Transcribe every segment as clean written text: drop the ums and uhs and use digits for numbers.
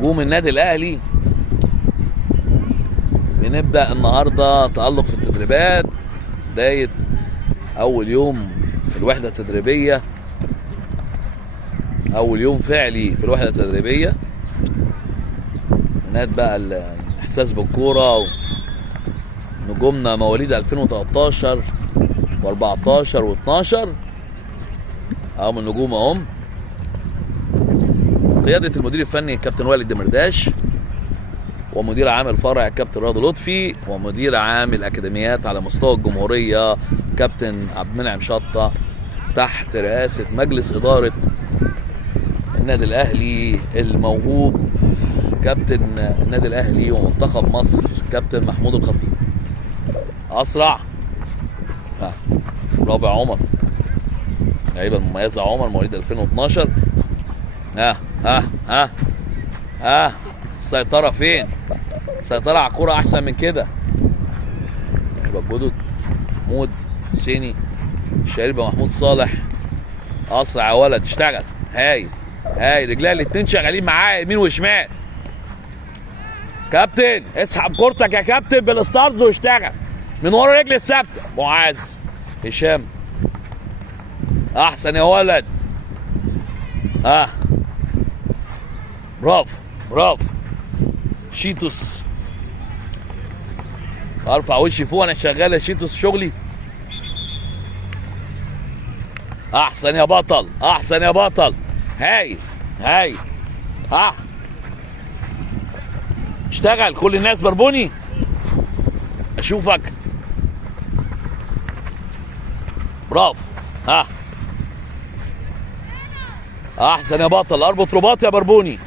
نجوم النادي الاهلي بنبدا النهارده تألق في التدريبات، بدايه اول يوم في الوحده التدريبيه، اول يوم فعلي في الوحده التدريبيه. هناك بقى الاحساس بالكوره، نجومنا مواليد 2013 و14 و12 اهم النجوم اهم. قياده المدير الفني الكابتن والد دمرداش، ومدير عام الفرع الكابتن راضي لطفي، ومدير عام الاكاديميات على مستوى الجمهوريه كابتن عبد المنعم شطه، تحت رئاسه مجلس اداره النادي الاهلي الموهوب كابتن النادي الاهلي ومنتخب مصر كابتن محمود الخطيب. اسرع رابع عمر، لعيبه المميزه عمر مواليد 2012. السيطره فين؟ السيطره على الكوره احسن من كده. لعيبه جدد، محمود حسيني، الشريبه محمود صالح. اسرع يا ولد، اشتغل. هاي رجليها الاتنين شغالين معايا يمين وشمال. كابتن اسحب كورتك يا كابتن بالستارز واشتغل من ورا رجل الثابته. معاذ هشام، احسن يا ولد. برافو شيتوس. ارفع وشي فوق انا شغال يا شيتوس شغلي. احسن يا بطل. هاي اشتغل. كل الناس بربوني اشوفك. برافو. احسن يا بطل. اربط رباط يا بربوني.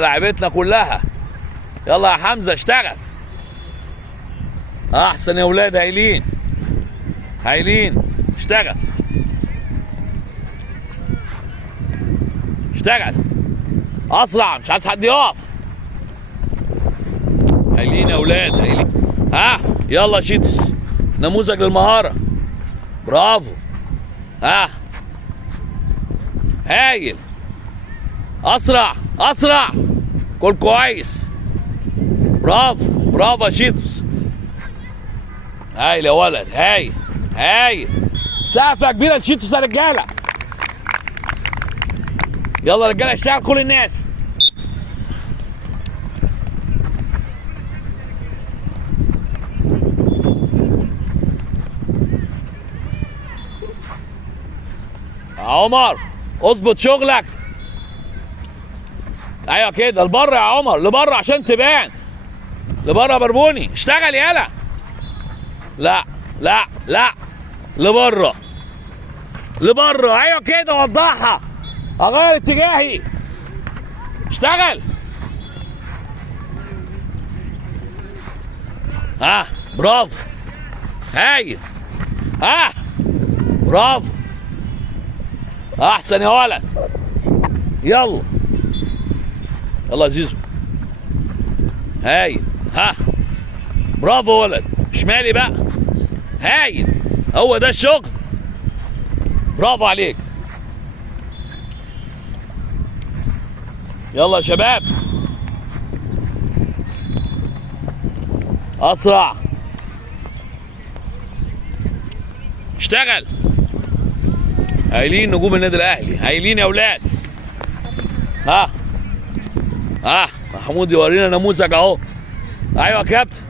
لعبتنا كلها. يلا يا حمزه اشتغل. احسن يا ولاد. هايلين اشتغل. اسرع، مش عايز حد يقف. هايلين يا ولاد هايلين. يلا شيتوس، نموذج للمهاره. برافو. هايل. اسرع كل كويس. برافو يا شيتوس. هايل يا ولد. هايل. سقفه كبيره لشيتوس يا رجاله. يلا يا رجاله اشتغل كل الناس. عمر اظبط شغلك. ايوه كده لبره يا عمر، لبره عشان تبان. لبره بربوني. اشتغل يالا. لا لبره. ايوه كده وضحها. اغير اتجاهي. اشتغل. برافو. هايل. برافو. احسن يا ولد. يلا يا زيزو. هايل. برافو يا ولد. شمالي بقى. هايل. هو ده الشغل. برافو عليك. يلا يا شباب. اسرع. اشتغل. هايلين نجوم النادي الاهلي. هايلين يا اولاد. محمود يورينا نموذج اهو. ايوه يا كابتن.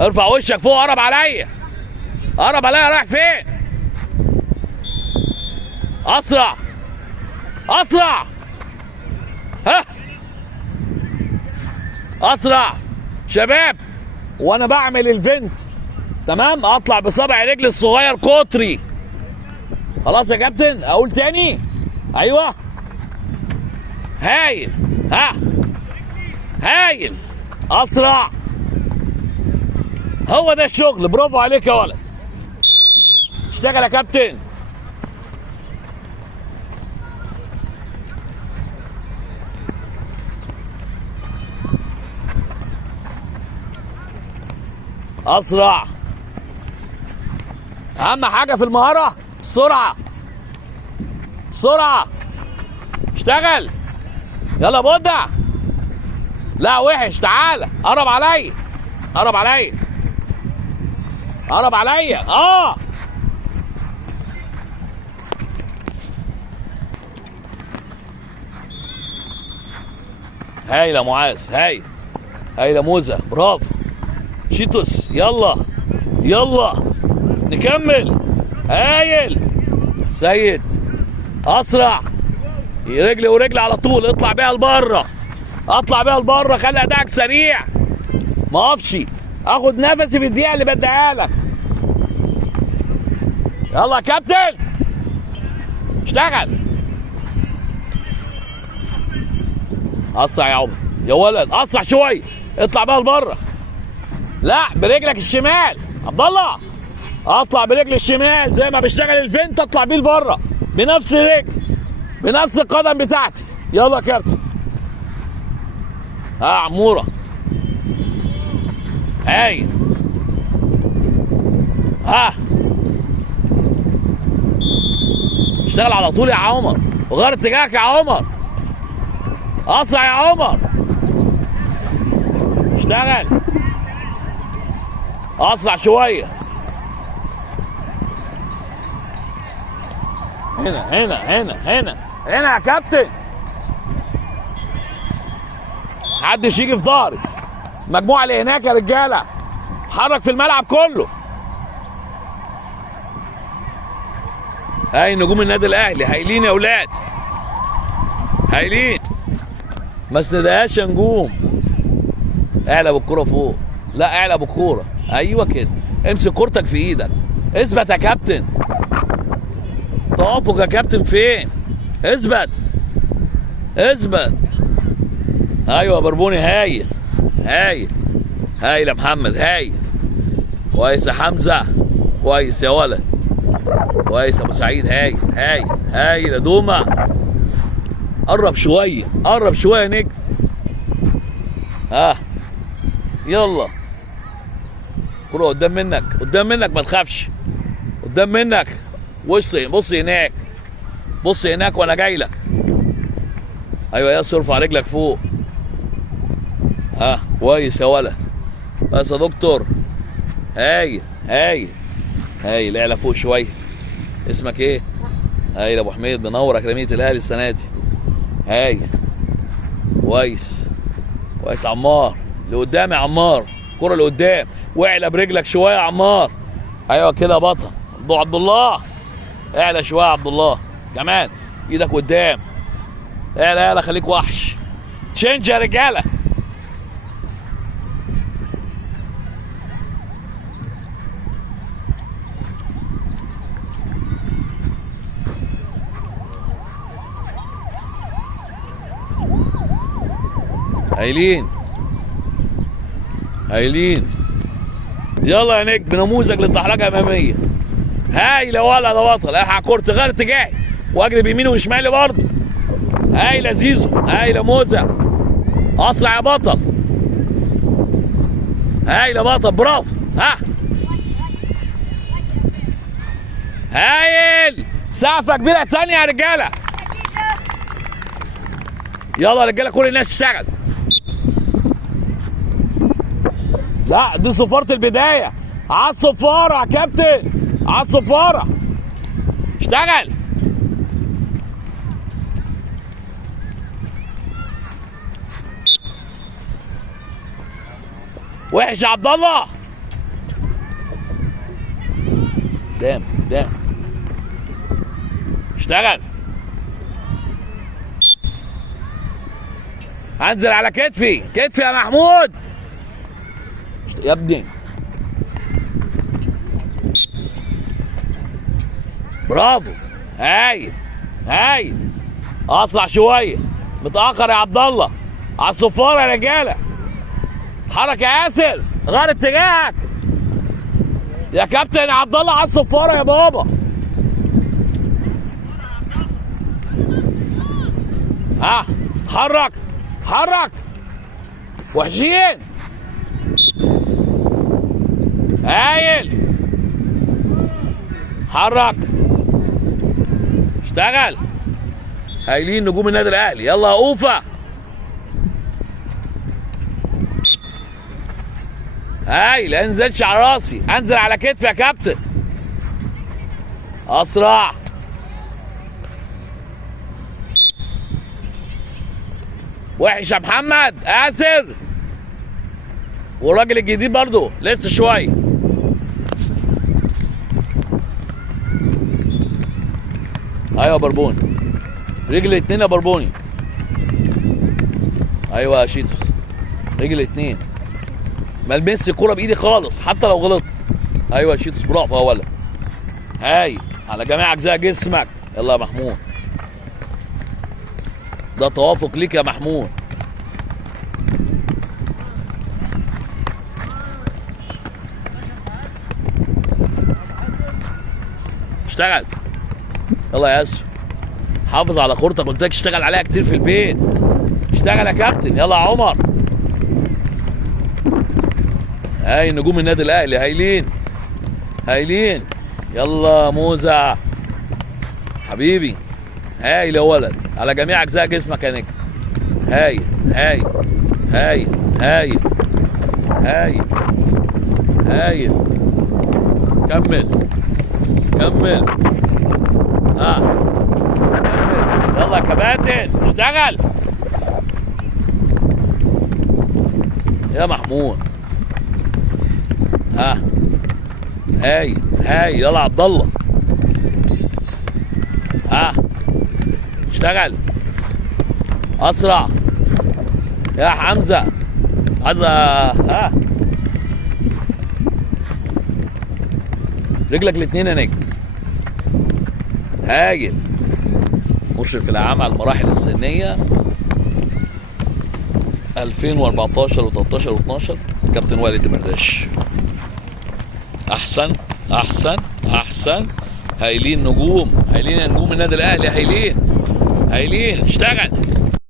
ارفع وشك فوق. قرب عليا رايح فين؟ اسرع. اسرع شباب. وانا بعمل الفنت تمام اطلع بصبع رجلي الصغير قطري. خلاص يا كابتن. اقول تاني. ايوه. هايل. هايل. اسرع. هو ده الشغل. برافو عليك يا ولد. اشتغل يا كابتن. اسرع. اهم حاجه في المهاره السرعه. بسرعه اشتغل. يلا بودع. لا وحش. تعالى قرب عليا. قرب عليا. قرب عليا. هايل يا معاذ. هايل. هايل يا موزة. برافو. شيتوس. يلا يلا نكمل. هايل. سيد اسرع. رجل ورجل على طول. اطلع بيها لبره. اطلع بيها لبره. خلي ادائك سريع. ما اقفش. اخد نفسي في الدقيقه اللي بديها لك. يلا يا كابتن اشتغل. اسرع يا عمر يا ولد. اسرع شويه. اطلع بيها لبره. لا برجلك الشمال عبد الله. اطلع برجل الشمال زي ما بشتغل الفنت. اطلع بيه لبره بنفس الرجل بنفس القدم بتاعتي. يلا يا كابتن. عموره. هاي. اشتغل على طول يا عمر وغير اتجاهك يا عمر. اسرع يا عمر. اشتغل اسرع شويه. هنا يا كابتن. محدش يجي في ظهري. المجموعه اللي هناك يا رجاله حرك في الملعب كله. هاي نجوم النادي الاهلي هايلين يا اولاد. هايلين. ما اسندهاش يا نجوم. اعلى بالكوره فوق. لا اعلى بالكوره. ايوه كده. امسك كورتك في ايدك. اثبت يا كابتن. توافق يا كابتن فين؟ اثبت. اثبت. ايوه يا بربوني. هايل. هايل. هايل يا محمد. هايل. كويس يا حمزه. كويس يا ولد. كويس يا ابو سعيد. هايل. هايل. هايل يا دومه. قرب شويه. قرب شويه يا نجم. يلا. كرة قدام منك. قدام منك ما تخافش. قدام منك. بص هناك. بص هناك وانا جاي لك. ايوه يا ارفع رجلك فوق. كويس يا ولد. بس يا دكتور. هايل. هايل. هايل. اعلى فوق شويه. اسمك ايه؟ هايل يا ابو حميد. منور اكاديميه الاهلي السنه دي. هايل. كويس. كويس يا عمار. لقدام يا عمار. الكرة لقدام. واعلى برجلك شويه يا عمار. ايوه كده يا بطل. عبد الله. اعلى شويه يا عبد الله. كمان ايدك قدام. اعلى خليك وحش. تشينج يا رجاله. هايلين. هايلين. يلا يا نجم. نموذج للدحرجه اماميه. هايل يا ولد يا بطل. الحق كورتي غير اتجاهي واجري بيميني وشمالي برضه. هايل يا زيزو. هايل يا موزه. اسرع يا بطل. هايل يا بطل. برافو. هايل. سقفه كبيره ثانيه يا رجاله. يلا يا رجاله كل الناس تشتغل. لا دي صفارة البداية. على الصفارة يا كابتن. على الصفارة. اشتغل. وحش يا عبد الله. قدام. اشتغل. هنزل على كتفي. كتفي يا محمود يا ابني. برافو. هايل. هايل. اسرع شويه. متاخر يا عبد الله. على الصفاره يا رجاله. اتحرك يا ياسر. غير اتجاهك يا كابتن. يا عبد الله على الصفاره يا بابا. حرك. حرك. وحشين. هايل. حرك. اشتغل. هايلين نجوم النادي الاهلي. يلا يا اوفا. هايل. انزلش على راسي، انزل على كتفي يا كابتن. اسرع. وحش يا محمد. اسر. والراجل الجديد برضو لسه شويه. ايوه يا بربوني. رجل اتنين يا بربوني. ايوه يا شيتوس. رجل اتنين. ما لمسش الكوره بايدي خالص حتى لو غلطت. ايوه يا شيتوس. برافو يا ولد. هاي على جميع اجزاء جسمك. يلا يا محمود. ده توافق ليك يا محمود. اشتغل. يلا يا ياسر. حافظ على كورتك، قلت لك اشتغل عليها كتير في البيت. اشتغل يا كابتن. يلا يا عمر. هاي نجوم النادي الاهلي هايلين. هايلين. يلا يا موزة حبيبي. هايل يا ولد على جميع اجزاء جسمك يا نجم. هايل هايل هايل هايل هايل هايل. كمل كمل. كمل. يلا يا كباتن اشتغل يا محمود. هاي هاي. يلا عبد الله. اشتغل اسرع يا حمزه. رجلك الاثنين يا نجم. هايل. مشرف العام على المراحل السنيه 2014 و13 و12 كابتن وائل الدمرداش. احسن احسن احسن. هايلين نجوم. هايلين يا نجوم النادي الاهلي. هايلين هايلين. اشتغل